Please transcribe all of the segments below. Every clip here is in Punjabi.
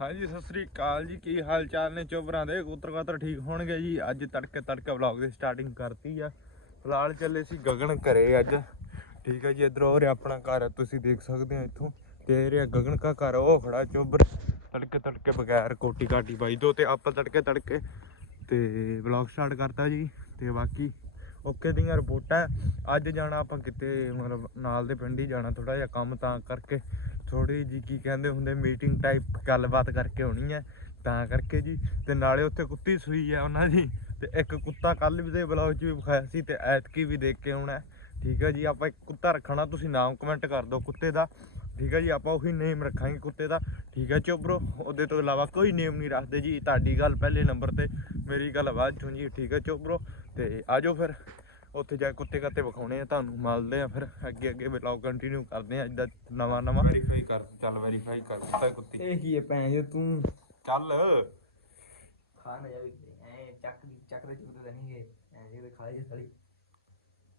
ਹਾਂਜੀ, ਸਤਿ ਸ੍ਰੀ ਅਕਾਲ ਜੀ। ਕੀ ਹਾਲ ਚਾਲ ਨੇ ਚੋਬਰਾਂ ਦੇ? ਕਬੂਤਰ ਕਾਤਰ ਠੀਕ ਹੋਣਗੇ ਜੀ? ਅੱਜ ਤੜਕੇ ਤੜਕੇ ਵਲੌਗ ਦੀ ਸਟਾਰਟਿੰਗ ਕਰਤੀ ਆ। ਫਿਲਹਾਲ ਚੱਲੇ ਸੀ ਗਗਨ ਘਰੇ ਅੱਜ। ਠੀਕ ਹੈ ਜੀ, ਇਧਰ ਰਿਹਾ ਆਪਣਾ ਘਰ, ਤੁਸੀਂ ਦੇਖ ਸਕਦੇ ਹੋ ਇੱਥੋਂ। ਤੇ ਇਹ ਰਿਹਾ ਗਗਨ ਕਾ ਘਰ, ਉਹ ਖੜਾ ਚੋਬਰ। ਤੜਕੇ ਤੜਕੇ ਬਗੈਰ ਕੋਟੀ ਕਾਟੀ ਬਾਈ ਦੋ ਤੇ ਆਪਾਂ ਤੜਕੇ ਤੜਕੇ ਤੇ ਵਲੌਗ ਸਟਾਰਟ ਕਰਤਾ ਜੀ। ਤੇ ਬਾਕੀ ਓਕੇ ਦੀਆਂ ਰਿਪੋਰਟਾਂ ਅੱਜ ਜਾਣਾ ਆਪਾਂ ਕਿਤੇ, ਮਤਲਬ ਨਾਲ ਦੇ ਪਿੰਡ ਹੀ ਜਾਣਾ ਥੋੜਾ ਜਿਹਾ ਕੰਮ ਤਾਂ ਕਰਕੇ। ਥੋੜੀ ਜੀ ਕੀ ਕਹਿੰਦੇ ਹੁੰਦੇ ਮੀਟਿੰਗ ਟਾਈਪ ਗੱਲਬਾਤ ਕਰਕੇ ਹੋਣੀ ਹੈ। ਤਾਂ ਕਰਕੇ ਜੀ, ਤੇ ਨਾਲੇ ਉੱਥੇ ਕੁੱਤੀ ਸੂਈ ਹੈ ਉਹਨਾਂ ਦੀ। ਤੇ ਇੱਕ ਕੁੱਤਾ ਕੱਲ ਵੀ ਦੇ ਬਲੌਗ 'ਚ ਵੀ ਵਿਖਾਇਆ ਸੀ ਤੇ ਐਤਕੀ ਵੀ ਦੇਖ ਕੇ ਆਉਣਾ ਠੀਕ ਹੈ ਜੀ, ਆਪਾਂ ਇੱਕ ਕੁੱਤਾ ਰੱਖਣਾ, ਤੁਸੀਂ ਨਾਮ ਕਮੈਂਟ ਕਰ ਦਿਓ ਕੁੱਤੇ ਦਾ। ਠੀਕ ਹੈ ਜੀ, ਆਪਾਂ ਉਹੀ ਨੇਮ ਰੱਖਾਂਗੇ ਕੁੱਤੇ ਦਾ। ਠੀਕ ਹੈ ਚੋਬਰੋ ਉਹਦੇ ਤੋਂ ਇਲਾਵਾ ਕੋਈ ਨੇਮ ਨਹੀਂ ਰੱਖਦੇ ਜੀ। ਤੁਹਾਡੀ ਗੱਲ ਪਹਿਲੇ ਨੰਬਰ ਤੇ, ਮੇਰੀ ਗੱਲ ਬਾਅਦ ਚੋਂ ਜੀ। ਠੀਕ ਹੈ ਚੋਬਰੋ ਤੇ ਆਜੋ ਫਿਰ। ਉੱਥੇ ਜਾ ਕੇ ਕੁੱਤੇ ਕੱਤੇ ਵਿਖਾਉਣੇ ਆ ਤੁਹਾਨੂੰ ਮਿਲਦੇ ਆ ਫਿਰ। ਅੱਗੇ ਅੱਗੇ ਵਲੌਗ ਕੰਟੀਨਿਊ ਕਰਦੇ ਆ ਅੱਜ ਦਾ ਨਵਾਂ ਨਵਾਂ। ਵੈਰੀਫਾਈ ਕਰ ਚੱਲ ਵੈਰੀਫਾਈ ਕਰ ਦਿੱਤਾ ਕੁੱਤੀ। ਇਹ ਕੀ ਹੈ ਭੈਣ ਜੋ ਤੂੰ? ਚੱਲ। ਖਾ ਨਾ ਜਾਵੇ ਐ ਚੱਕ ਦੀ ਚੱਕ ਦੇ ਚੁੱਕਦੇ ਤਾਂ ਨਹੀਂ ਗਏ ਐ ਜੇ ਜੇ ਸੜੀ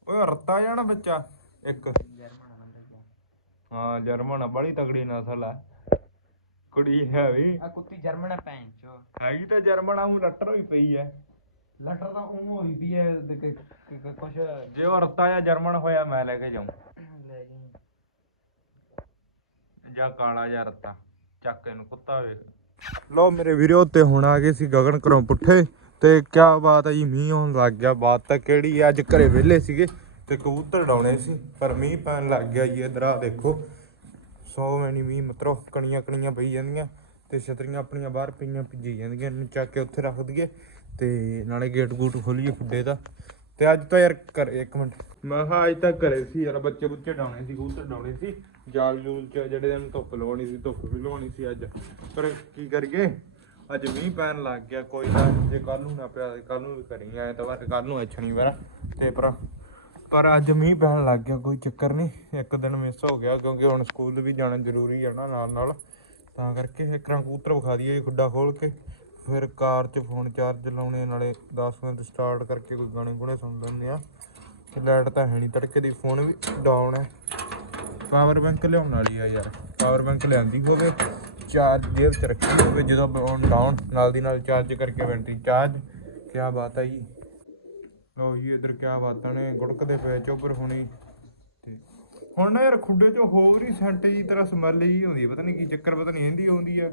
ਓਏ ਰੱਤਾ ਜਾਣਾ ਬੱਚਾ ਇੱਕ। ਜਰਮਨ ਹਾਂ ਜਰਮਨ ਆ, ਬੜੀ ਤਗੜੀ ਨਸਲ ਆ। ਕੁੜੀ ਹੈ ਵੀ ਆ ਕੁੱਤੀ ਜਰਮਨ ਹੈ ਭੈਣ ਚੋ। ਹੈਗੀ ਤਾਂ ਜਰਮਨ ਆ ਉਹ ਲੱਟਰ ਹੋਈ ਪਈ ਐ ਲਟਰ ਤਾਂ ਉਹ ਹੋਈ ਵੀ ਹੈ ਤੇ ਕਿ- ਕਿ- ਕਿ ਕੁਛ ਜੇ ਉਹ ਰੱਤਾ ਜਾਂ ਜਰਮਨ ਹੋਇਆ ਮੈਂ ਲੈ ਕੇ ਜਾਉਂ ਲੈ ਜੀ। ਜਾਂ ਕਾਲਾ ਜਾਂ ਰੱਤਾ ਚੱਕ ਇਹਨੂੰ ਕੁੱਤਾ ਵੇਖ। ਲੋ ਮੇਰੇ ਵੀਰੋ ਤੇ ਹੁਣ ਆ ਗਏ ਸੀ ਗਗਨ ਘਰੋਂ ਪੁੱਠੇ ਤੇ ਕਿਆ ਬਾਤ ਹੈ ਜੀ ਮੀਂਹ ਆਉਣ ਲੱਗ ਗਿਆ ਬਾਤ ਤਾਂ ਕਿਹੜੀ ਹੈ ਅੱਜ ਘਰੇ ਵਿਹਲੇ ਸੀਗੇ ਤੇ ਕਬੂਤਰ ਡਾਉਣੇ ਸੀ ਪਰ ਮੀਂਹ ਪੈਣ ਲੱਗ ਗਿਆ ਜੀ ਇਧਰ ਆ ਦੇਖੋ। ਸੋ ਮੈਨੀ ਮੀਂਹ ਮਤਰੋ ਕਣੀਆਂ ਕਣੀਆਂ ਪਈ ਜਾਂਦੀਆਂ। ਤੇ ਛਤਰੀਆਂ ਆਪਣੀਆਂ ਬਾਹਰ ਪਈਆਂ ਭਿੱਜੀ ਜਾਂਦੀਆਂ ਇਹਨੂੰ ਚੱਕ ਕੇ ਉੱਥੇ ਰੱਖ ਦਈਏ ਤੇ ਨਾਲੇ ਗੇਟ ਗੂਟ ਖੋਲੀਏ ਫੁੱਡੇ ਦਾ। ਤੇ ਅੱਜ ਤਾਂ ਯਾਰ ਕਰ ਇੱਕ ਮਿੰਟ। ਮੈਂ ਕਿਹਾ ਅੱਜ ਤਾਂ ਘਰੇ ਸੀ ਯਾਰ, ਬੱਚੇ ਬੁੱਚੇ ਡਾਉਣੇ ਸੀ, ਕਬੂਤਰ ਡਾਉਣੇ ਸੀ, ਜਾਲ ਜੂਲ ਚ ਜਿਹੜੇ ਦਿਨ ਧੁੱਪ ਲਵਾਉਣੀ ਸੀ, ਧੁੱਪ ਵੀ ਲਵਾਉਣੀ ਸੀ ਅੱਜ। ਪਰ ਕੀ ਕਰੀਏ? ਅੱਜ ਮੀਂਹ ਪੈਣ ਲੱਗ ਗਿਆ, ਕੋਈ ਨਾ, ਜੇ ਕੱਲ ਨੂੰ ਨਾ ਪਿਆ ਕੱਲ ਨੂੰ ਵੀ ਕਰੀ ਆਏ ਤਾਂ ਵਾਰ ਕੱਲ ਨੂੰ ਹੈ ਸ਼ਨੀਵਾਰ ਤੇ ਪਰ ਪਰ ਅੱਜ ਮੀਂਹ ਪੈਣ ਲੱਗ ਗਿਆ, ਕੋਈ ਚੱਕਰ ਨਹੀਂ, ਇੱਕ ਦਿਨ ਮਿਸ ਹੋ ਗਿਆ, ਕਿਉਂਕਿ ਹੁਣ ਸਕੂਲ ਵੀ ਜਾਣਾ ਜ਼ਰੂਰੀ ਹੈ ਨਾ ਨਾਲ ਨਾਲ ਤਾਂ ਕਰਕੇ ਇੱਕ ਰਾਂ ਕਬੂਤਰ ਵਿਖਾ ਦਈਏ ਜੀ ਖੁੱਡਾ ਖੋਲ ਕੇ। ਫਿਰ ਕਾਰ 'ਚ ਫੋਨ ਚਾਰਜ ਲਾਉਣੇ ਨਾਲੇ 10 ਮਿੰਟ ਸਟਾਰਟ ਕਰਕੇ ਕੋਈ ਗਾਣੇ ਗੁਣੇ ਸੁਣ ਲੈਂਦੇ ਆ। ਤੇ ਲਾਈਟ ਤਾਂ ਹੈ ਨਹੀਂ ਤੜਕੇ ਦੀ ਫੋਨ ਵੀ ਡਾਊਨ ਹੈ। ਪਾਵਰ ਬੈਂਕ ਲਿਆਉਣ ਵਾਲੀ ਆ ਯਾਰ ਪਾਵਰ ਬੈਂਕ ਲਿਆਂਦੀ ਹੋਵੇ ਚਾਰਜ ਜੇਬ 'ਚ ਰੱਖੀ ਹੋਵੇ, ਜਦੋਂ ਔਨ ਡਾਊਨ ਨਾਲ ਦੀ ਨਾਲ ਚਾਰਜ ਕਰਕੇ ਬੈਟਰੀ ਚਾਰਜ ਕੀ ਬਾਤ ਹੈ ਜੀ। ਲੋ ਜੀ, ਇਧਰ ਕੀ ਬਾਤਾਂ ਨੇ, ਗੁੜਕਦੇ ਪਏ ਚੋਬਰ ਹੋਣੀ। ਤੇ ਹੁਣ ਨਾ ਯਾਰ ਖੁੰਡੇ 'ਚੋਂ ਹੋਰ ਹੀ ਸੈਂਟ ਜੀ ਤਰ੍ਹਾਂ ਸਮੈਲ ਜੀ ਆਉਂਦੀ ਹੈ ਪਤਾ ਨਹੀਂ ਕੀ ਚੱਕਰ, ਪਤਾ ਨਹੀਂ ਇਹਦੀ ਆਉਂਦੀ ਆ,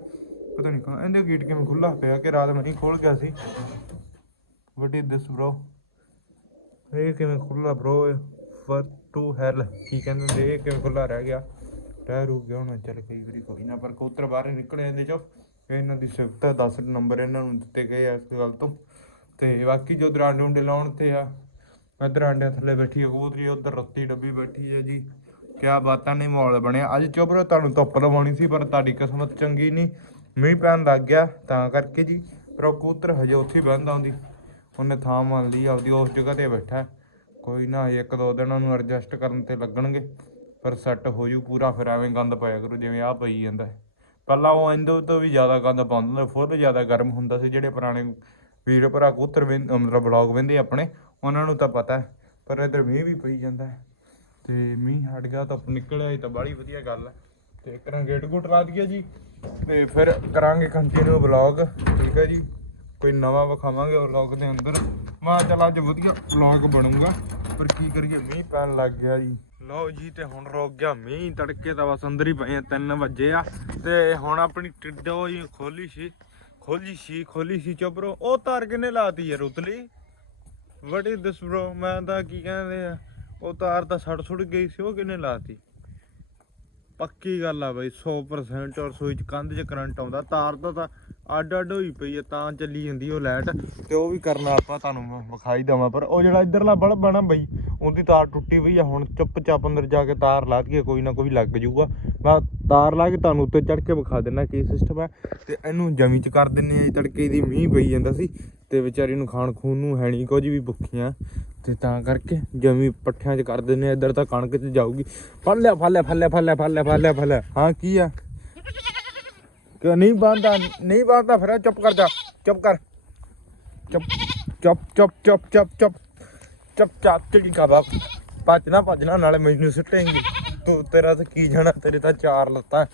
ਪਤਾ ਨਹੀਂ ਕਹਾਂ ਇਹਦੇ ਗੇਟ ਕਿਵੇਂ ਖੁੱਲਾ ਪਿਆ ਕਿ ਰਾਤ ਮੈਂ ਨਹੀਂ ਖੋਲ ਗਿਆ ਸੀ। ਵਟ ਇਜ਼ ਦਿਸ ਬ్రో ਇਹ ਕਿਵੇਂ ਖੁੱਲਾ ਬ్రో ਫਰ ਟੂ ਹੈਲ ਕੀ ਕਹਿੰਦੇ ਹੁੰਦੇ, ਇਹ ਕਿਵੇਂ ਖੁੱਲਾ ਰਹਿ ਗਿਆ। ਟਾਇਰ ਰੁਕ ਗਿਆ ਹੁਣ, ਚੱਲ ਕਈ ਵਾਰੀ ਕੋਈ ਨਾ, ਪਰ ਕੋਤਰ ਬਾਹਰ ਹੀ ਨਿਕਲ ਜਾਂਦੇ ਚੋ, ਇਹਨਾਂ ਦੀ ਸਿਫਤ ਹੈ 10 ਨੰਬਰ ਇਹਨਾਂ ਨੂੰ ਦਿੱਤੇ ਗਏ ਆ ਇਸ ਗੱਲ ਤੋਂ। ਤੇ ਬਾਕੀ ਜੋ ਦਰਾਂਡੇ ਉਂਡੇ ਲਾਉਣ ਤੇ ਆ ਇੱਧਰ ਆਂਡਿਆਂ ਥੱਲੇ ਬੈਠੀ ਆ, ਕਬੂਤਰੀ ਉਧਰ ਰੱਤੀ ਡੱਬੀ ਬੈਠੀ ਹੈ ਜੀ। ਕਿਆ ਬਾਤਾਂ ਨਹੀਂ ਮਾਹੌਲ ਬਣਿਆ। ਅੱਜ ਚੋਬਰੋ ਤੁਹਾਨੂੰ ਧੁੱਪ ਲਵਾਉਣੀ ਸੀ, ਪਰ ਤੁਹਾਡੀ ਕਿਸਮਤ ਚੰਗੀ ਨਹੀਂ। ਮੀਂਹ ਪੈਣ ਲੱਗ ਗਿਆ, ਤਾਂ ਕਰਕੇ ਜੀ। ਪਰ ਉਹ ਕਬੂਤਰ ਹਜੇ ਉੱਥੇ ਹੀ ਬੰਦ ਆਉਂਦੀ। ਉਹਨੇ ਥਾਂ ਮੰਨ ਲਈ, ਆਪਦੀ ਉਸ ਜਗ੍ਹਾ ਤੇ ਬੈਠਾ। ਕੋਈ ਨਾ ਹਜੇ ਇੱਕ ਦੋ ਦਿਨ ਉਹਨੂੰ ਐਡਜਸਟ ਕਰਨ ਤੇ ਲੱਗਣਗੇ। ਪਰ ਸੈੱਟ ਹੋ ਜੂ ਪੂਰਾ, ਫਿਰ ਐਵੇਂ ਗੰਦ ਪਾਇਆ ਕਰੋ, ਜਿਵੇਂ ਆ ਪਈ ਜਾਂਦਾ ਪਹਿਲਾਂ ਉਹ ਇੰਦੋ ਤੋਂ ਵੀ ਜ਼ਿਆਦਾ ਗੰਦ ਪਾਉਂਦਾ ਫੁੱਲ ਜ਼ਿਆਦਾ ਗਰਮ ਹੁੰਦਾ ਸੀ। ਜਿਹੜੇ ਪੁਰਾਣੇ ਵੀਰ ਭਰਾ ਕਬੂਤਰ ਵੇਂਦ- ਮਤਲਬ ਬਲੌਗ ਵੰਦੇ ਆਪਣੇ, ਉਹਨਾਂ ਨੂੰ ਤਾਂ ਪਤਾ ਪਰ ਇਧਰ ਮੀਂਹ ਵੀ ਪਈ ਜਾਂਦਾ ਤੇ ਮੀਂਹ ਹਟ ਗਿਆ ਤਾਂ ਨਿਕਲਿਆ ਇਹ ਤਾਂ ਬੜੀ ਵਧੀਆ ਗੱਲ ਹੈ। ਤੇ ਇੱਕ ਰਾਂ ਗੇਟ ਗੂਟ ਲਾ ਦਈਏ ਜੀ। ਤੇ ਫਿਰ ਕਰਾਂਗੇ ਕੰਟੀਨਿਊ ਬਲੌਗ ਠੀਕ ਹੈ ਜੀ। ਕੋਈ ਨਵਾਂ ਵਿਖਾਵਾਂਗੇ ਵਲੌਗ ਦੇ ਅੰਦਰ। ਮੈਂ ਚੱਲ ਅੱਜ ਵਧੀਆ ਵਲੌਗ ਬਣੂਗਾ, ਪਰ ਕੀ ਕਰੀਏ, ਮੀਂਹ ਪੈਣ ਲੱਗ ਗਿਆ ਜੀ। ਲਓ ਜੀ, ਤੇ ਹੁਣ ਰੁਕ ਗਿਆ ਮੀਂਹ, ਤੜਕੇ ਤਾਂ ਬਸ ਅੰਦਰ ਹੀ ਪਏ ਆ 3 ਵਜੇ ਆ। ਤੇ ਹੁਣ ਆਪਣੀ ਟਿੱਡੋ ਜੀ ਖੋਲੀ ਸੀ ਖੋਲੀ ਸੀ ਖੋਲੀ ਸੀ ਚੁੱਪਰੋ ਉਹ ਤਾਰ ਕਿਨੇ ਲਾਤੀ ਯਾਰ, ਉਤਲੀ? ਵਟ ਇਜ਼ ਦਿਸ ਬ్రో ਮੈਂ ਤਾਂ ਕੀ ਕਹਿੰਦੇ ਆ? ਉਹ ਤਾਰ ਤਾਂ ਸੜ ਸੁੜ ਗਈ ਸੀ, ਉਹ ਕਿਨੇ ਲਾਤੀ? ਪੱਕੀ ਗੱਲ ਆ ਬਈ 100% ਔਰ ਸੂਈ ਚ ਕੰਧ 'ਚ ਕਰੰਟ ਆਉਂਦਾ, ਤਾਰ ਦਾ ਤਾਂ ਅੱਡ ਅੱਡ ਹੋਈ ਪਈ ਆ, ਤਾਂ ਚੱਲੀ ਜਾਂਦੀ ਉਹ ਲਾਈਟ, ਤੇ ਉਹ ਵੀ ਕਰਨਾ ਆਪਾਂ ਤੁਹਾਨੂੰ ਵਿਖਾਈ ਦਵਾਂ, ਪਰ ਉਹ ਜਿਹੜਾ ਇਧਰਲਾ ਬਲਬ ਆ ਨਾ ਬਈ, ਉਹਦੀ ਤਾਰ ਟੁੱਟੀ ਪਈ ਆ, ਹੁਣ ਚੁੱਪਚਾਪ ਅੰਦਰ ਜਾ ਕੇ ਤਾਰ ਲਾ ਦਈਏ, ਕੋਈ ਨਾ ਕੋਈ ਲੱਗ ਜੂਗਾ ਮੈਂ ਤਾਰ ਲਾ ਕੇ ਤੁਹਾਨੂੰ ਉੱਤੇ ਚੜ ਕੇ ਵਿਖਾ ਦਿੰਦਾ ਕੀ ਸਿਸਟਮ ਹੈ ਤੇ ਇਹਨੂੰ ਜਮੀ ਚ ਕਰ ਦਿੰਨੇ ਆ ਤੜਕੇ ਦੀ ਮੀਂਹ ਪਈ ਜਾਂਦਾ ਸੀ, ਤੇ ਵਿਚਾਰੀ ਨੂੰ ਖਾਣ ਖੂਨ ਨੂੰ ਹੈ ਨਹੀਂ ਕੁਝ ਵੀ ਭੁੱਖੀਆਂ। ਤੇ ਤਾਂ ਕਰਕੇ ਜਮੀ ਪੱਠਿਆਂ 'ਚ ਕਰ ਦਿੰਨੇ ਆ, ਇੱਧਰ ਤਾਂ ਕਣਕ 'ਚ ਜਾਊਗੀ। ਫੜ ਲਿਆ ਫੜ ਲਿਆ ਫੜ ਲਿਆ ਫੜ ਲਿਆ ਫੜ ਲਿਆ ਫੜ ਲਿਆ ਫੜ ਲਿਆ। ਹਾਂ, ਕੀ ਆ? ਕਿ ਨਹੀਂ ਬੰਦਾ ਨਹੀਂ ਬੰਦਾ ਫਿਰ ਚੁੱਪ ਕਰ ਜਾ, ਚੁੱਪ ਕਰ। ਚੁੱਪ ਚੁੱਪ ਚੁੱਪ ਚੁੱਪ ਚੁੱਪ ਚੁੱਪ। ਚੁੱਪ, ਚਾਪ ਚੜੀ ਕਾ ਬਾਪ ਭੱਜਣਾ ਭੱਜਣਾ, ਨਾਲੇ ਮੈਨੂੰ ਸਿੱਟੇਂਗੀ। ਤੂੰ, ਤੇਰਾ ਤਾਂ ਕੀ ਜਾਣਾ, ਤੇਰੇ ਤਾਂ ਚਾਰ ਲੱਤਾਂ।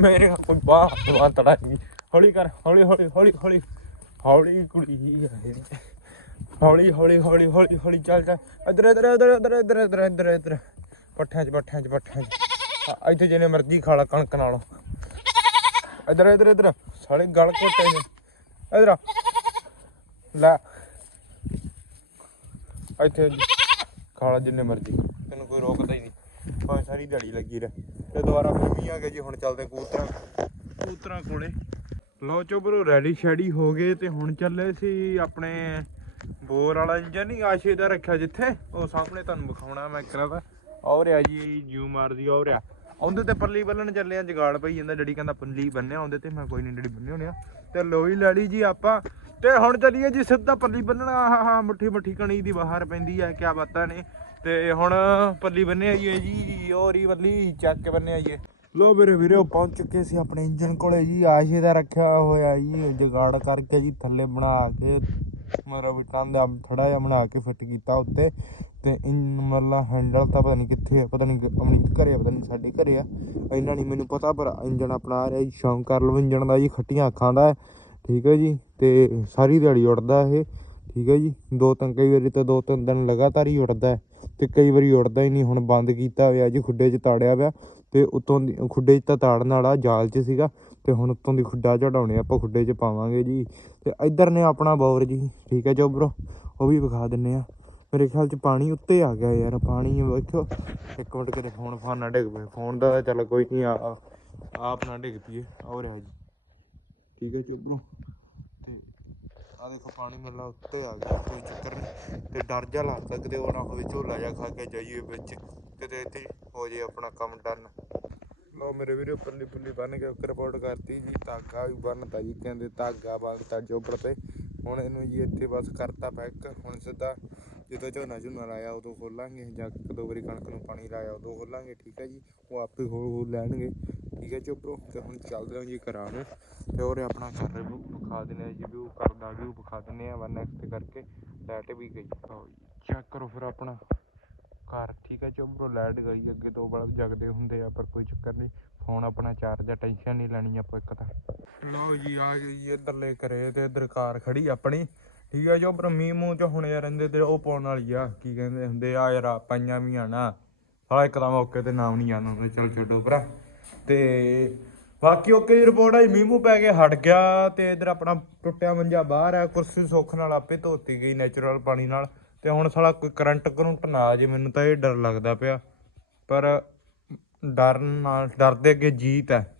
ਮੇਰੇ ਕੋਈ ਬਾਹ ਬਾਹ ਤੜਾ ਹੌਲੀ ਕਰ, ਹੌਲੀ ਹੌਲੀ ਹੌਲੀ ਹੌਲੀ। ਹੌਲੀ ਕੁੜੀ ਆ ਹੌਲੀ ਹੌਲੀ ਹੌਲੀ ਹੌਲੀ ਹੌਲੀ ਚੱਲ ਚੱਲ ਇਧਰ ਇਧਰ ਇਧਰ ਇਧਰ ਇਧਰ ਇਧਰ ਇਧਰ ਇਧਰ। ਪੱਠਿਆਂ 'ਚ ਪੱਠਿਆਂ 'ਚ ਪੱਠਿਆਂ 'ਚ। ਇੱਥੇ ਜਿਹਨੇ ਮਰਜ਼ੀ ਖਾ ਲਾ, ਕਣਕ ਨਾਲੋਂ। ਇਧਰ ਇਧਰ ਇਧਰ। ਸਾਲੇ ਗਲ ਘੋਟੇ ਨੇ। ਇਧਰ ਲੈ। ਇੱਥੇ ਖਾ ਲਾ ਜਿੰਨੇ ਮਰਜ਼ੀ। ਤੈਨੂੰ ਕੋਈ ਰੋਕਦਾ ਹੀ ਨਹੀਂ। ਭਾਵੇਂ ਸਾਰੀ ਦਿਹਾੜੀ ਲੱਗੀ ਰਹਿ। ਤੇ ਦੁਬਾਰਾ ਫਿਰ ਵੀ ਆ ਗਏ ਜੀ, ਹੁਣ ਚੱਲਦੇ ਕੂਤਰਾ ਕਬੂਤਰਾਂ ਕੋਲੇ। ਲਓ ਚੋਬਰੋ ਰੈਡੀ ਸ਼ੈਡੀ ਹੋ ਗਏ ਤੇ ਹੁਣ ਚੱਲੇ ਸੀ ਆਪਣੇ ਬੋਰ ਵਾਲਾ ਇੰਜਨ ਨਹੀਂ ਆਸ਼ੇ ਦਾ ਰੱਖਿਆ ਜਿੱਥੇ? ਉਹ ਸਾਹਮਣੇ ਤੁਹਾਨੂੰ ਵਿਖਾਉਣਾ ਮੈਂ ਕਰਾਂ ਔਰ ਆ ਜੀ ਜੂ ਮਾਰਦੀ ਔਰ ਆ ਉਹਦੇ ਤੇ ਪੱਲੀ ਬੰਨਣ ਚੱਲੇ ਆ, ਜਗਾੜ ਪਈ ਜਾਂਦਾ ਡੈਡੀ ਕਹਿੰਦਾ ਪੱਲੀ ਬੰਨਿਆ, ਉਹਦੇ ਤੇ ਮੈਂ ਕੋਈ ਨਹੀਂ ਡੈਡੀ ਬੰਨੇ ਹੋਣੇ ਆ। ਤੇ ਲੋਈ ਲੈ ਜੀ ਆਪਾਂ। ਤੇ ਹੁਣ ਚੱਲੀਏ ਜੀ ਸਿੱਧਾ ਪੱਲੀ ਬੰਨਣਾ। ਆਹ ਹਾਂ ਮੁੱਠੀ ਮੁੱਠੀ ਕਣੀ ਦੀ ਬਾਹਰ ਪੈਂਦੀ ਆ, ਕਿਆ ਬਾਤਾਂ ਨੇ। ਤੇ ਹੁਣ ਪੱਲੀ ਬੰਨੇ ਆਈਏ ਜੀ ਔਰ ਹੀ ਪੱਲੀ ਚੱਕ ਕੇ ਬੰਨੇ ਆਈਏ ਲੋ ਮੇਰੇ ਵੀਰੋ ਪਹੁੰਚ ਚੁੱਕੇ ਸੀ ਆਪਣੇ ਇੰਜਨ ਕੋਲੇ ਜੀ। ਆਸ਼ੇ ਦਾ ਰੱਖਿਆ ਹੋਇਆ ਜੀ, ਜਗਾੜ ਕਰਕੇ ਜੀ, ਥੱਲੇ ਬਣਾ ਕੇ ਮਤਲਬ ਵੀ ਦਾ ਥੜਾ ਜਿਹਾ ਬਣਾ ਕੇ ਫਿੱਟ ਕੀਤਾ ਉੱਤੇ ਤੇ ਇਨ ਮਤਲਬ ਹੈਂਡਲ ਤਾਂ ਪਤਾ ਨਹੀਂ ਕਿੱਥੇ ਆ, ਪਤਾ ਨਹੀਂ ਅਮਨੀਤ ਘਰੇ ਆ, ਪਤਾ ਨਹੀਂ ਸਾਡੇ ਘਰੇ ਆ। ਇੰਨਾ ਨਹੀਂ ਮੈਨੂੰ ਪਤਾ, ਪਰ ਇੰਜਣ ਆਪਣਾ ਆ ਰਿਹਾ ਜੀ, ਸ਼ੌਂਕ ਕਰ ਲਓ ਇੰਜਣ ਦਾ ਜੀ, ਖੱਟੀਆਂ ਅੱਖਾਂ ਦਾ। ਠੀਕ ਹੈ ਜੀ, ਤੇ ਸਾਰੀ ਦਿਹਾੜੀ ਉੱਡਦਾ ਇਹ। ਠੀਕ ਹੈ ਜੀ, ਦੋ ਤਿੰਨ, ਕਈ ਵਾਰੀ ਤਾਂ ਦੋ ਤਿੰਨ ਦਿਨ ਲਗਾਤਾਰ ਹੀ ਉੱਡਦਾ ਹੈ ਤੇ ਕਈ ਵਾਰੀ ਉੱਡਦਾ ਹੀ ਨਹੀਂ, ਹੁਣ ਬੰਦ ਕੀਤਾ ਹੋਇਆ ਜੀ, ਖੁੱਡੇ 'ਚ ਤਾੜਿਆ ਪਿਆ ਤੇ ਉਤੋਂ ਖੁੱਡੇ 'ਚ ਤਾਂ ਤਾੜਨ ਵਾਲਾ ਜਾਲ 'ਚ ਸੀਗਾ। ਤੇ ਹੁਣ ਉਤੋਂ ਦੀ ਖੁੱਡਾ ਚੜਾਉਣੇ ਆਪਾਂ ਖੁੱਡੇ 'ਚ ਪਾਵਾਂਗੇ ਜੀ। ਤੇ ਇੱਧਰ ਨੇ ਆਪਣਾ ਬੌਰ ਜੀ, ਠੀਕ ਹੈ ਚੋਬਰੋ? ਉਹ ਵੀ ਵਿਖਾ ਦਿੰਨੇ ਆ। ਮੇਰੇ ਖਿਆਲ 'ਚ ਪਾਣੀ ਉੱਤੇ ਆ ਗਿਆ ਯਾਰ, ਪਾਣੀ ਵੇਖੋ ਇੱਕ ਮਿੰਟ ਕਿਤੇ ਫੋਨ ਫਾਨ ਨਾ ਡਿੱਗ ਪਏ। ਫੋਨ ਦਾ ਤਾਂ ਚੱਲ ਕੋਈ ਨਹੀਂ ਆ ਆਪ ਨਾ ਡਿੱਗ ਪਈਏ। ਹੋ ਰਿਹਾ ਜੀ। ਠੀਕ ਹੈ ਚੋਬਰੋ? ਤੇ ਆ ਦੇਖੋ, ਪਾਣੀ ਮੱਲਾ ਉੱਤੇ ਆ ਗਿਆ, ਕੋਈ ਚੱਕਰ ਨਹੀਂ ਤੇ ਡਰ ਜਾ ਲੱਗਦਾ ਕਿਤੇ ਉਹ ਨਾ ਹੋਵੇ, ਝੋਲਾ ਜਾ ਖਾ ਕੇ ਜਾਈਏ ਵਿੱਚ। ਕਿਤੇ ਇੱਥੇ ਹੋ ਜੇ ਆਪਣਾ ਕੰਮ ਡਨ। ਲੋ ਮੇਰੇ ਵੀਰੇ, ਪੱਲੀ ਪੁੱਲੀ ਬੰਨ ਕੇ ਰਿਪੋਰਟ ਕਰਤੀ ਜੀ, ਧਾਗਾ ਵੀ ਬੰਨਤਾ ਜੀ, ਕਹਿੰਦੇ ਧਾਗਾ ਬੰਨਤਾ ਜੋਬੜ ਤੇ। ਹੁਣ ਇਹਨੂੰ ਜੀ ਇੱਥੇ ਬਸ ਕਰਤਾ ਪੈਕ, ਹੁਣ ਸਿੱਧਾ ਜਦੋਂ ਝੋਨਾ ਝੋਨਾ ਲਾਇਆ ਉਦੋਂ ਖੋਲਾਂਗੇ, ਜਾਂ ਇੱਕ ਦੋ ਵਾਰੀ ਕਣਕ ਨੂੰ ਪਾਣੀ ਲਾਇਆ ਉਦੋਂ ਖੋਲਾਂਗੇ, ਠੀਕ ਹੈ ਜੀ? ਉਹ ਆਪੇ ਖੋਲ ਖੋਲ ਲੈਣਗੇ, ਠੀਕ ਹੈ ਚੋਬਰੋ ਤੇ ਹੁਣ ਚੱਲਦੇ ਹਾਂ ਜੀ ਘਰਾਂ ਨੂੰ ਤੇ ਉਹਰੇ ਆਪਣਾ ਘਰ ਰਿਵਿਊ ਵਿਖਾ ਦਿੰਦੇ ਆ ਜੀ, ਵਿਊ ਕਰਦਾ ਵਿਊ ਵਿਖਾ ਦਿੰਦੇ ਆ ਵਨ ਕਰਕੇ ਲੈਟ ਵੀ ਗਈ। ਚੈੱਕ ਕਰੋ ਫਿਰ ਆਪਣਾ। ਘਰ, ਠੀਕ ਹੈ ਚੋਬਰੋ ਲਾਈਟ ਗਈ, ਅੱਗੇ ਤੋਂ ਬਲਬ ਜਗਦੇ ਹੁੰਦੇ ਆ, ਪਰ ਕੋਈ ਚੱਕਰ ਨਹੀਂ, ਫੋਨ ਆਪਣਾ ਚਾਰਜ ਆ ਟੈਨਸ਼ਨ ਨਹੀਂ ਲੈਣੀ ਆਪਾਂ ਇੱਕ ਤਾਂ। ਲਓ ਜੀ, ਆ ਗਏ ਜੀ ਇੱਧਰਲੇ ਘਰੇ ਤੇ ਇੱਧਰ ਕਾਰ ਖੜੀ ਆਪਣੀ, ਠੀਕ ਹੈ ਜੋ ਪਰ ਮੀਂਹ ਮੂੰਹ ਚ ਹੁਣ ਯਾਰ ਰਹਿੰਦੇ ਤੇ ਉਹ ਪਾਉਣ ਵਾਲੀ ਆ, ਕੀ ਕਹਿੰਦੇ ਹੁੰਦੇ ਆ, ਯਾਰ ਆ ਪਾਈਆਂ ਵੀ ਆ ਨਾ। ਸਾਲਾ ਇੱਕ ਤਾਂ ਮੌਕੇ ਤੇ ਨਾਮ ਨਹੀਂ ਆਉਂਦਾ ਹੁੰਦਾ, ਚਲ ਛੱਡੋ ਭਰਾ। ਤੇ ਬਾਕੀ ਓਕੇ ਦੀ ਰਿਪੋਰਟ ਆਈ ਮੀਂਹ ਮੂੰਹ ਪੈ ਕੇ ਹਟ ਗਿਆ ਤੇ ਇਧਰ ਆਪਣਾ ਟੁੱਟਿਆ ਮੰਜਾ ਬਾਹਰ ਆ, ਕੁਰਸੀ ਸੁੱਖ ਨਾਲ ਆਪੇ ਧੋਤੀ ਗਈ ਨੈਚੁਰਲ ਪਾਣੀ ਨਾਲ। ਤੇ ਹੁਣ ਸਾਲਾ ਕੋਈ ਕਰੰਟ ਕਰੰਟ ਨਾ ਆ ਜੇ, ਮੈਨੂੰ ਤਾਂ ਇਹ ਡਰ ਲੱਗਦਾ ਪਿਆ। ਪਰ ਡਰ ਨਾਲ ਡਰ ਦੇ ਅੱਗੇ ਜੀਤ ਹੈ।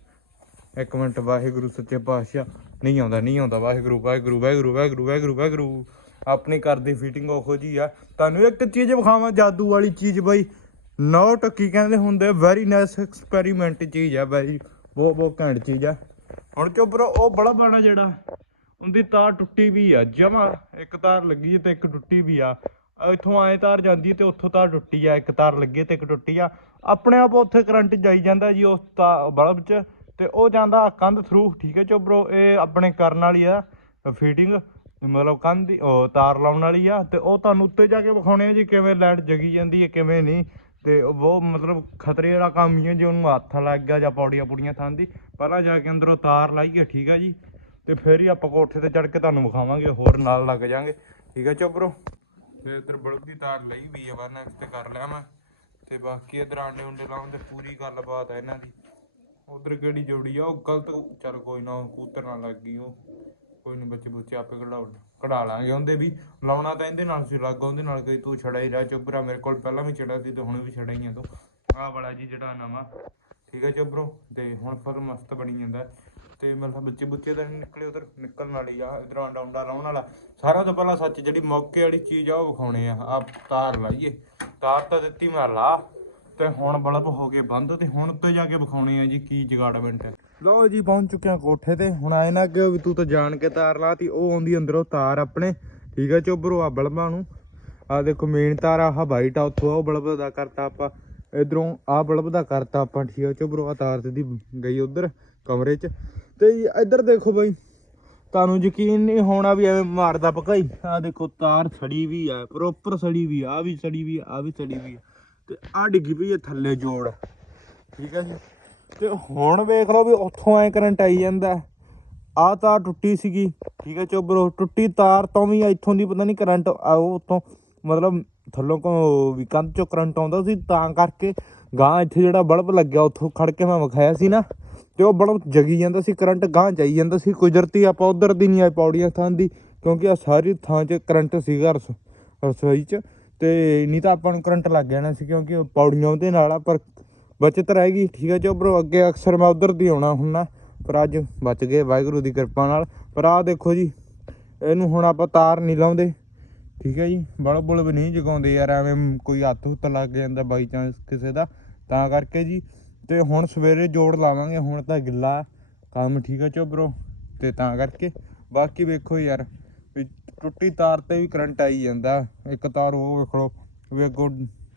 ਇੱਕ ਮਿੰਟ, ਵਾਹਿਗੁਰੂ, ਸੱਚੇ ਪਾਤਸ਼ਾਹ। ਨਹੀਂ ਆਉਂਦਾ ਨਹੀਂ ਆਉਂਦਾ। ਵਾਹਿਗੁਰੂ ਵਾਹਿਗੁਰੂ ਵਾਹਿਗੁਰੂ ਵਾਹਿਗੁਰੂ ਵਾਹਿਗੁਰੂ ਵਾਹਿਗੁਰੂ। ਆਪਣੀ ਘਰ ਦੀ ਫਿਟਿੰਗ ਉਹੋ ਜੀ ਆ। ਤੁਹਾਨੂੰ ਇੱਕ ਚੀਜ਼ ਵਿਖਾਵਾਂ, ਜਾਦੂ ਵਾਲੀ ਚੀਜ਼ ਬਈ। ਨੋ ਟੱਕੀ ਕਹਿੰਦੇ ਹੁੰਦੇ ਵੈਰੀ ਨਾਈਸ ਐਕਸਪੈਰੀਮੈਂਟ ਚੀਜ਼ ਆ ਵੈਰੀ ਬਹੁਤ ਬਹੁਤ ਘੈਂਟ ਚੀਜ਼ ਆ। ਹੁਣ ਚੋ ਬਰੋ ਉਹ ਬੜਾ ਬਾਣਾ ਜਿਹੜਾ। ਉਹਦੀ ਤਾਰ ਟੁੱਟੀ ਵੀ ਆ, ਜਮਾ ਇੱਕ ਤਾਰ ਲੱਗੀ ਹੈ ਤੇ ਇੱਕ ਟੁੱਟੀ ਵੀ ਆ। ਇੱਥੋਂ ਆਏ ਤਾਰ ਜਾਂਦੀ ਹੈ ਤੇ ਉੱਥੋਂ ਤਾਰ ਟੁੱਟੀ ਆ, ਇੱਕ ਤਾਰ ਲੱਗੀ ਹੈ ਤੇ ਇੱਕ ਟੁੱਟੀ ਆ। ਆਪਣੇ ਆਪ ਉੱਥੇ ਕਰੰਟ ਜਾਈ ਜਾਂਦਾ ਜੀ ਉਸ ਤਾ ਬਲਬ 'ਚ ਤੇ ਉਹ ਜਾਂਦਾ ਕੰਧ ਥਰੂ ਠੀਕ ਹੈ ਚੋਬਰੋ ਇਹ ਆਪਣੇ ਕਰਨ ਵਾਲੀ ਆ ਫਿਟਿੰਗ ਮਤਲਬ ਕੰਧ ਦੀ, ਉਹ ਤਾਰ ਲਾਉਣ ਵਾਲੀ ਆ ਤੇ ਉਹ ਤੁਹਾਨੂੰ ਉੱਤੇ ਜਾ ਕੇ ਵਿਖਾਉਣੇ ਆ ਜੀ ਕਿਵੇਂ ਲਾਈਟ ਜਗੀ ਜਾਂਦੀ ਹੈ ਕਿਵੇਂ ਨਹੀਂ। ਤੇ ਉਹ ਮਤਲਬ ਖਤਰੇ ਵਾਲਾ ਕੰਮ ਹੀ ਹੈ ਜੇ ਉਹਨੂੰ ਹੱਥ ਲੱਗ ਗਿਆ ਜਾਂ ਪੌੜੀਆਂ ਪੂੜੀਆਂ ਥਾਂ ਦੀ। ਪਹਿਲਾਂ ਜਾ ਕੇ ਅੰਦਰੋਂ ਤਾਰ ਲਾਈਏ, ਠੀਕ ਆ ਜੀ। ਤੇ ਫਿਰ ਹੀ ਆਪਾਂ ਕੋਠੇ ਤੇ ਚੜ ਕੇ ਤੁਹਾਨੂੰ ਵਿਖਾਵਾਂਗੇ, ਹੋਰ ਨਾਲ ਲੱਗ ਜਾਾਂਗੇ। ਠੀਕ ਆ ਚੋਬਰੋ ਤੇ ਇਧਰ ਬਲਬ ਦੀ ਤਾਰ ਲਈ ਵੀ ਆ ਵਾ ਨੈਕਸਟ ਕਰ ਲਿਆ ਮੈਂ। ਤੇ ਬਾਕੀ ਇਧਰ ਆਂਡੇ ਉਂਡੇ ਲਾਉਣ ਤੇ ਪੂਰੀ ਗੱਲਬਾਤ ਹੈ ਇਹਨਾਂ ਦੀ। ਉਧਰ ਕਿਹੜੀ ਜੋੜੀ ਆ? ਉਹ ਗਲਤ ਚੱਲ ਕੋਈ ਨਾ ਕੂਤਰ ਨਾਲ ਲੱਗ ਗਈ ਉਹ। ਕੋਈ ਨਹੀਂ ਬੱਚੇ ਬੁੱਚੇ ਆਪੇ ਕਢਾਉ ਕਢਾ ਲਾਂਗੇ। ਉਹਦੇ ਵੀ ਲਾਉਣਾ ਤਾਂ ਇਹਦੇ ਨਾਲ ਸੀ, ਲੱਗ ਉਹਦੇ ਨਾਲ ਕੋਈ ਤੂੰ ਛੜਾ ਹੀ ਰਹਿ। ਚੁੱਪਰਾ ਮੇਰੇ ਕੋਲ ਪਹਿਲਾਂ ਵੀ ਛੜਾ ਸੀ ਤੇ ਹੁਣ ਵੀ ਛੜਾ ਹੀ ਆ ਤੂੰ। ਆਹ ਵਾਲਾ ਜੀ ਜਿਹੜਾ ਨਵਾਂ। ਠੀਕ ਹੈ ਚੁੱਪਰੋ? ਤੇ ਹੁਣ ਫਿਰ ਮਸਤ ਬਣੀ ਜਾਂਦਾ। ਤੇ ਮਤਲਬ ਬੱਚੇ ਬੁੱਚੇ ਤਾਂ ਨੀ ਨਿਕਲੇ ਉਧਰ, ਨਿਕਲਣ ਵਾਲੀ ਆ, ਇਧਰ ਆਂਡਾ ਉਂਡਾ ਲਾਉਣ ਵਾਲਾ। ਸਾਰਾ ਤੋਂ ਪਹਿਲਾਂ ਸੱਚ ਜਿਹੜੀ ਮੌਕੇ ਵਾਲੀ ਚੀਜ਼ ਆ, ਉਹ ਵਿਖਾਉਣੇ ਆ। ਆ ਤਾਰ ਲਾਈਏ। ਤਾਰ ਤਾਂ ਦਿੱਤੀ ਮੈਂ ਲਾ, ਤੇ ਹੁਣ ਬਲਬ ਹੋ ਗਏ ਬੰਦ, ਤੇ ਹੁਣ ਉੱਤੇ ਜਾ ਕੇ ਵਿਖਾਉਣੇ ਆ ਜੀ ਕੀ ਜਗਾੜਮੈਂਟ ਹੈ ਲੋ ਜੀ, ਪਹੁੰਚ ਚੁੱਕੇ ਆ ਕੋਠੇ ਤੇ। ਹੁਣ ਆਏ ਨਾ ਕਿ ਵੀ ਤੂੰ ਤਾਂ ਜਾਣ ਕੇ ਤਾਰ ਲਾਤੀ ਉਹ ਆਉਂਦੀ ਅੰਦਰੋਂ ਤਾਰ ਆਪਣੇ। ਠੀਕ ਆ ਚੋਬਰੋ ਆ ਬਲਬਾਂ ਨੂੰ। ਆ ਦੇਖੋ ਮੇਨ ਤਾਰ ਆ ਵਾਈਟ ਆ, ਉੱਥੋਂ ਉਹ ਬਲਬ ਦਾ ਕਰਤਾ ਆਪਾਂ। ਇਧਰੋਂ ਆ ਬਲਬ ਦਾ ਕਰਤਾ ਆਪਾਂ, ਠੀਕ ਆ ਚੋਬਰੋ ਆ ਤਾਰ ਸਿੱਧੀ ਗਈ ਉਧਰ ਕਮਰੇ 'ਚ। ਤੇ ਇੱਧਰ ਦੇਖੋ ਬਾਈ, ਤੁਹਾਨੂੰ ਯਕੀਨ ਨਹੀਂ ਹੋਣਾ ਵੀ ਐਵੇਂ ਮਾਰਦਾ ਪਕਾਈ ਆ ਦੇਖੋ, ਤਾਰ ਸੜੀ ਵੀ ਆ ਪ੍ਰੋਪਰ ਸੜੀ ਵੀ ਆ, ਆਹ ਵੀ ਸੜੀ ਵੀ ਆ, ਆਹ ਵੀ ਸੜੀ ਵੀ ਆ। ਤੇ ਆ ਡਿੱਗੀ ਪਈ ਹੈ ਥੱਲੇ ਜੋੜ। ਠੀਕ ਹੈ ਜੀ? ਤੇ ਹੁਣ ਵੇਖ ਲਓ ਵੀ ਉੱਥੋਂ ਐ ਕਰੰਟ ਆਈ ਜਾਂਦਾ। ਆ ਤਾਰ ਟੁੱਟੀ ਸੀਗੀ, ਠੀਕ ਹੈ ਚੋਬਰੋ ਟੁੱਟੀ ਤਾਰ ਤੋਂ ਵੀ ਇੱਥੋਂ ਦੀ ਪਤਾ ਨਹੀਂ ਕਰੰਟ ਆਉ ਉੱਥੋਂ, ਮਤਲਬ ਥੱਲੋਂ ਕੋ ਵੀ ਕੰਧ ਚੋਂ ਕਰੰਟ ਆਉਂਦਾ ਸੀ, ਤਾਂ ਕਰਕੇ ਗਾਂ ਇੱਥੇ ਜਿਹੜਾ ਬਲਬ ਲੱਗਿਆ, ਉੱਥੋਂ ਖੜ ਕੇ ਮੈਂ ਵਿਖਾਇਆ ਸੀ ਨਾ। ਤੇ ਉਹ ਬਲਬ ਜਗੀ ਜਾਂਦਾ ਸੀ, ਕਰੰਟ ਗਾਂ ਜਾਈ ਜਾਂਦਾ ਸੀ, ਕੁਦਰਤੀ ਆਪਾਂ ਉਧਰ ਦੀ ਨਹੀਂ ਆਏ ਪੌੜੀਆਂ ਥਾਂ ਦੀ, ਕਿਉਂਕਿ ਆ ਸਾਰੀ ਥਾਂ 'ਚ ਕਰੰਟ ਸੀਗਾ ਰਸ- ਰਸੋਈ 'ਚ, ਤੇ ਨਹੀਂ ਤਾਂ ਆਪਾਂ ਨੂੰ ਕਰੰਟ ਲੱਗ ਜਾਣਾ ਸੀ, ਕਿਉਂਕਿ ਉਹ ਪੌੜੀਆਂ ਉਹਦੇ ਨਾਲ ਆ, ਪਰ ਬਚਤ ਰਹਿ ਗਈ, ਠੀਕ ਹੈ ਚੋਬਰੋ ਅੱਗੇ ਅਕਸਰ ਮੈਂ ਉਧਰ ਦੀ ਆਉਣਾ ਹੁੰਨਾ, ਪਰ ਅੱਜ ਬਚ ਗਏ, ਵਾਹਿਗੁਰੂ ਦੀ ਕਿਰਪਾ ਨਾਲ, ਪਰ ਆਹ ਦੇਖੋ ਜੀ, ਇਹਨੂੰ ਹੁਣ ਆਪਾਂ ਤਾਰ ਨਹੀਂ ਲਾਉਂਦੇ, ਠੀਕ ਹੈ ਜੀ, ਬਲਬ ਬੁਲਬ ਨਹੀਂ ਜਗਾਉਂਦੇ ਯਾਰ, ਐਵੇਂ ਕੋਈ ਹੱਥ ਹੁੱਤ ਲੱਗ ਜਾਂਦਾ ਬਾਈ ਚਾਂਸ ਕਿਸੇ ਦਾ, ਤਾਂ ਕਰਕੇ ਜੀ ਤੇ ਹੁਣ ਸਵੇਰੇ ਜੋੜ ਲਾਵਾਂਗੇ, ਹੁਣ ਤਾਂ ਗਿੱਲਾ ਕੰਮ ਠੀਕ ਆ ਚੋਬਰੋ, ਤੇ ਤਾਂ ਕਰਕੇ। ਬਾਕੀ ਵੇਖੋ ਯਾਰ, ਵੀ ਟੁੱਟੀ ਤਾਰ ਤੇ ਵੀ ਕਰੰਟ ਆਈ ਜਾਂਦਾ। ਇੱਕ ਤਾਰ ਉਹ ਵੇਖ ਲਓ, ਵੀ ਅੱਗੋਂ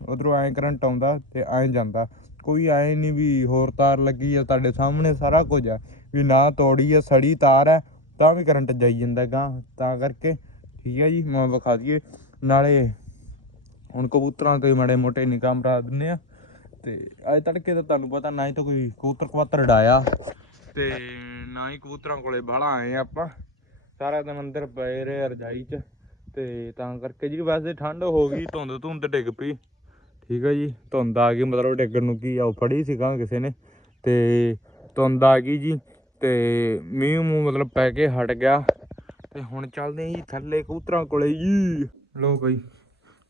ਉਧਰੋਂ ਐਂ ਕਰੰਟ ਆਉਂਦਾ ਤੇ ਐਂ ਜਾਂਦਾ। ਕੋਈ ਐਂ ਨਹੀਂ ਵੀ ਹੋਰ ਤਾਰ ਲੱਗੀ ਆ, ਤੁਹਾਡੇ ਸਾਹਮਣੇ ਸਾਰਾ ਕੁਝ ਆ। ਵੀ ਨਾ ਤੋੜੀ ਆ, ਸੜੀ ਤਾਰ ਹੈ ਤਾਂ ਵੀ ਕਰੰਟ ਜਾਈ ਜਾਂਦਾ ਗਾ ਤਾਂ ਕਰਕੇ ਠੀਕ ਹੈ ਜੀ, ਮੈਂ ਵਿਖਾ ਦਈਏ। ਨਾਲੇ ਹੁਣ ਕਬੂਤਰਾਂ ਤੇ ਮਾੜੇ ਮੋਟੇ ਨਿਗਾਹ ਮਰਾ ਦਿੰਨੇ ਆ। ਤੇ ਅੱਜ ਤੜਕੇ ਤਾਂ ਤੁਹਾਨੂੰ ਪਤਾ ਨਾ ਹੀ ਤਾਂ ਕੋਈ ਕਬੂਤਰ ਕਵਾਤਰ ਡਾਇਆ। ਤੇ ਨਾ ਹੀ ਕਬੂਤਰਾਂ ਕੋਲੇ ਬਾਹਲਾ ਆਏ ਆਪਾਂ। ਸਾਰਾ ਦਿਨ ਅੰਦਰ ਪਏ ਰਹੇ ਰਜਾਈ 'ਚ। ਤੇ ਤਾਂ ਕਰਕੇ ਜੀ ਵੈਸੇ ਠੰਡ ਹੋ ਗਈ, ਧੁੰਦ ਧੁੰਦ ਡਿੱਗ ਪਈ। ਠੀਕ ਹੈ ਜੀ, ਧੁੰਦ ਆ ਗਈ, ਮਤਲਬ ਡਿੱਗਣ ਨੂੰ ਕੀ ਆ, ਉਹ ਫੜੀ ਸੀਗਾ ਕਿਸੇ ਨੇ। ਤੇ ਧੁੰਦ ਆ ਗਈ ਜੀ, ਤੇ ਮੀਂਹ ਮੂੰਹ ਮਤਲਬ ਪੈ ਕੇ ਹਟ ਗਿਆ। ਤੇ ਹੁਣ ਚੱਲਦੇ ਜੀ ਥੱਲੇ ਕਬੂਤਰਾਂ ਕੋਲੇ ਜੀ। ਲੋ ਬਈ,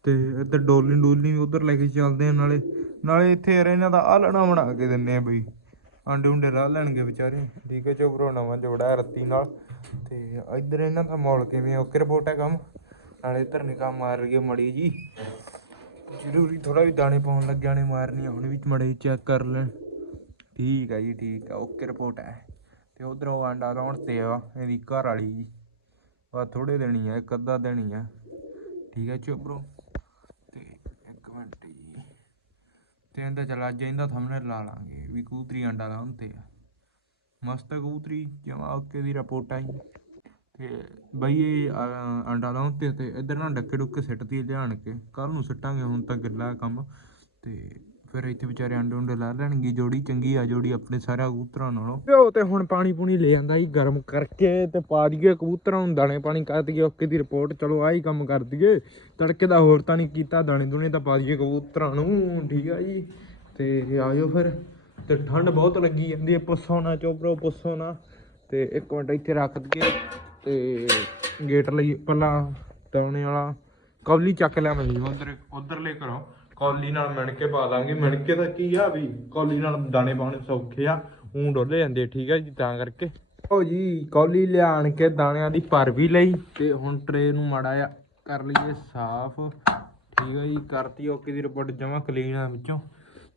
ਤੇ ਇੱਧਰ ਡੋਲੀ ਡੋਲੀ ਉਧਰ ਲੈ ਕੇ ਚੱਲਦੇ ਆ ਨਾਲੇ। ਨਾਲੇ ਇੱਥੇ ਯਾਰ ਇਹਨਾਂ ਦਾ ਆਲਣਾ ਬਣਾ ਕੇ ਦਿੰਨੇ ਆ ਬਈ। ਆਂਡੇ ਉਂਡੇ ਲਾ ਲੈਣਗੇ ਵਿਚਾਰੇ। ਠੀਕ ਹੈ ਚੋਬਰੋ ਨਵਾਂ ਜੋੜਾ ਰੱਤੀ ਨਾਲ। ਤੇ ਇੱਧਰ ਇਹਨਾਂ ਦਾ ਮੌਲ ਕਿਵੇਂ ਓਕੇ ਰਿਪੋਰਟ ਹੈ ਕੰਮ? ਨਾਲੇ ਇੱਧਰ ਨਿਕਾਹ ਮਾਰ ਰਹੀ ਹੈ ਮੜੀ ਜੀ ਜ਼ਰੂਰੀ ਥੋੜਾ ਵੀ ਦਾਣੇ ਪਾਉਣ ਲੱਗਿਆ ਨੇ ਮਾਰਨੀ ਆ, ਹੁਣ ਵੀ ਮੜੇ ਚੈੱਕ ਕਰ ਲੈਣ। ਠੀਕ ਹੈ ਜੀ ਠੀਕ ਹੈ ਓਕੇ ਰਿਪੋਰਟ ਹੈ। ਤੇ ਉਧਰ ਆਂਡਾ ਲਾਉਣ ਤੇ ਆ ਇਹਦੀ ਘਰ ਵਾਲੀ ਜੀ। ਆ ਥੋੜੇ ਦੇਣੀ ਆ ਇੱਕ ਅੱਧਾ ਦੇਣੀ ਆ। ਠੀਕ ਹੈ ਚੋਬਰੋ ਤੇ ਇੱਕ ਮਿੰਟ ਜੀ ਤੇ ਇਹਦਾ ਚਲ ਅੱਜ ਇਹਦਾ ਥੰਬਨੇਲ ਲਾ ਲਾਂਗੇ ਵੀ ਕਬੂਤਰੀ ਅੰਡਾ ਲਾਉਣ ਤੇ ਆ। ਮਸਤ ਕਬੂਤਰੀ ਜਮਾ ਓਕੇ ਦੀ ਰਿਪੋਰਟ ਆਈ ਤੇ ਬਈ ਇਹ ਅ, ਅੰਡਾ ਲਾਉਣ ਤੇ ਤੇ ਇੱਧਰ ਨਾ ਡੱਕੇ ਡੁੱਕੇ ਸਿੱਟਦੀ ਲਿਆਣ ਕੇ। ਕੱਲ ਨੂੰ ਸਿੱਟਾਂਗੇ ਹੁਣ ਤਾਂ ਗਿੱਲਾ ਕੰਮ। ਤੇ ਫਿਰ ਇੱਥੇ ਵਿਚਾਰੇ ਅੰਡੇ ਉਂਡੇ ਲਾ ਲੈਣਗੇ, ਜੋੜੀ ਚੰਗੀ ਆ, ਜੋੜੀ ਆਪਣੇ ਸਾਰਿਆਂ ਕਬੂਤਰਾਂ ਨਾਲੋਂ। ਪਿਓ ਤੇ ਹੁਣ ਪਾਣੀ ਪੂਣੀ ਲੈ ਜਾਂਦਾ ਜੀ ਗਰਮ ਕਰਕੇ ਤੇ ਪਾ ਦਈਏ, ਕਬੂਤਰਾਂ ਨੂੰ ਦਾਣੇ ਪਾਣੀ ਕਰ ਦਈਏ, ਓਕੇ ਦੀ ਰਿਪੋਰਟ ਚਲੋ ਆਹੀ ਕੰਮ ਕਰ ਦਈਏ। ਤੜਕੇ ਦਾ ਹੋਰ ਤਾਂ ਨਹੀਂ ਕੀਤਾ, ਦਾਣੇ ਦੁਣੇ ਤਾਂ ਪਾ ਦਈਏ ਕਬੂਤਰਾਂ ਨੂੰ, ਠੀਕ ਆ ਜੀ। ਤੇ ਆਇਓ ਫਿਰ, ਤੇ ਠੰਡ ਬਹੁਤ ਲੱਗੀ ਜਾਂਦੀ ਹੈ ਪੁੱਛੋ ਨਾ ਚੋਬਰੋ ਪੁੱਛੋ ਨਾ। ਤੇ ਇੱਕ ਮਿੰਟ ਇੱਥੇ ਰੱਖ ਦਈਏ, ਤੇ ਗੇਟ ਲਈ ਪਹਿਲਾਂ ਦਾਣੇ ਵਾਲਾ, ਕੌਲੀ ਚੱਕ ਲਿਆ ਮੈਂ ਉਧਰ, ਉਧਰਲੇ ਘਰੋਂ ਕੌਲੀ ਨਾਲ ਮਿਣ ਕੇ ਪਾ ਦਾਂਗੇ। ਮਿਣ ਕੇ ਤਾਂ ਕੀ ਆ ਵੀ ਕੌਲੀ ਨਾਲ ਦਾਣੇ ਪਾਉਣੇ ਸੌਖੇ ਆ ਊਂ ਡੋਲੇ ਜਾਂਦੇ ਠੀਕ ਹੈ ਜੀ ਤਾਂ ਕਰਕੇ। ਉਹ ਜੀ ਕੌਲੀ ਲਿਆਣ ਕੇ ਦਾਣਿਆਂ ਦੀ ਭਰ ਵੀ ਲਈ ਤੇ ਹੁਣ ਟਰੇ ਨੂੰ ਮਾੜਾ ਜਿਹਾ ਕਰ ਲਈਏ ਸਾਫ਼। ਠੀਕ ਹੈ ਜੀ ਕਰਤੀ ਓਕੇ ਦੀ ਰਿਪੋਰਟ ਜਮਾ ਕਲੀਨ ਆ ਵਿੱਚੋਂ।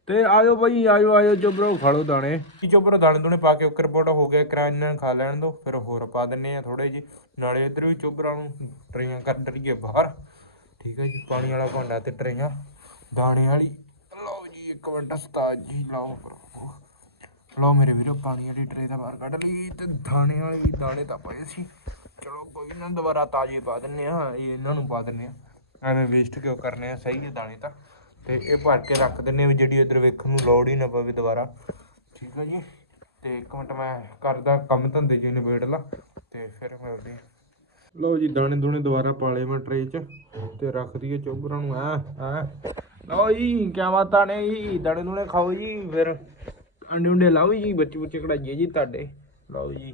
ਤੇ ਆਜੋ ਬਈ ਆਜੋ ਆਜੋ ਚੋਬਰੋ ਖਾ ਲਓ ਦਾਣੇ। ਕੀ ਚੋਬਰੋ ਦਾਣੇ ਦੂਣੇ ਪਾ ਕੇ ਓਕੇ ਰਿਪੋਰਟ ਹੋ ਗਿਆ ਕਿਰਾਂ ਇਹਨਾਂ ਨੂੰ ਖਾ ਲੈਣ ਦੋ ਫਿਰ ਹੋਰ ਪਾ ਦਿੰਨੇ ਆ ਥੋੜੇ ਜੀ ਨਾਲੇ ਇਧਰ ਵੀ ਚੋਬਰਾਂ ਨੂੰ ਟਰੇਆਂ ਕਰ ਡਰੀਏ ਬਾਹਰ। ਠੀਕ ਹੈ ਜੀ ਪਾਣੀ ਵਾਲਾ ਭਾਂਡਾ ਤੇ ਟਰੇਆਂ। ਦਾਣੇ ਵਾਲੀ। ਲਓ ਜੀ, ਇੱਕ ਮਿੰਟ, ਉਸਤਾਦ ਜੀ, ਲਓ ਲਓ ਮੇਰੇ ਵੀਰੋ, ਪਾਣੀ ਵਾਲੀ ਟਰੇ ਦਾ ਬਾਹਰ ਕੱਢ ਲਈ ਤੇ ਦਾਣੇ ਵਾਲੇ ਦਾਣੇ ਤਾਂ ਪਏ ਸੀ। ਚਲੋ ਕੋਈ ਨਾ, ਦੁਬਾਰਾ ਤਾਜ਼ੇ ਪਾ ਦਿੰਨੇ ਆ ਇਹਨਾਂ ਨੂੰ ਪਾ ਦਿੰਨੇ ਆ ਐਵੇਂ ਵੇਸਟ ਕਿਉਂ ਕਰਨੇ ਆ? ਸਹੀ ਹੈ ਦਾਣੇ ਤਾਂ। ਤੇ ਇਹ ਭਰ ਕੇ ਰੱਖ ਦਿੰਨੇ ਆ ਵੀ ਜਿਹੜੀ ਇਧਰ ਵੇਖਣ ਨੂੰ ਲੋੜ ਹੀ ਨਾ ਪਵੇ ਦੁਬਾਰਾ। ਠੀਕ ਹੈ ਜੀ। ਤੇ ਇੱਕ ਮਿੰਟ ਮੈਂ ਕਰਦਾ ਕੰਮ ਧੰਦੇ ਜੀ ਨਿਬੇੜ ਲਾ, ਤੇ ਫਿਰ ਮਿਲਦੇ ਆ ਲਓ ਜੀ ਦਾਣੇ ਦੂਣੇ ਦੁਬਾਰਾ ਪਾ ਲਏ ਮੈਂ ਟਰੇ 'ਚ ਤੇ ਰੱਖ ਦਈਏ ਚੋਬਰਾਂ ਨੂੰ। ਐ ਐ। ਲਓ ਜੀ, ਕਿਆ ਬਾਤਾਂ ਨੇ ਜੀ, ਦਾਣੇ ਦੁਣੇ ਖਾਓ ਜੀ, ਫਿਰ ਅੰਡੇ ਉੰਡੇ ਲਾਓ ਜੀ ਬੱਚੇ ਬੁੱਚੇ ਕਢਾਈਏ ਜੀ ਤੁਹਾਡੇ। ਲਓ ਜੀ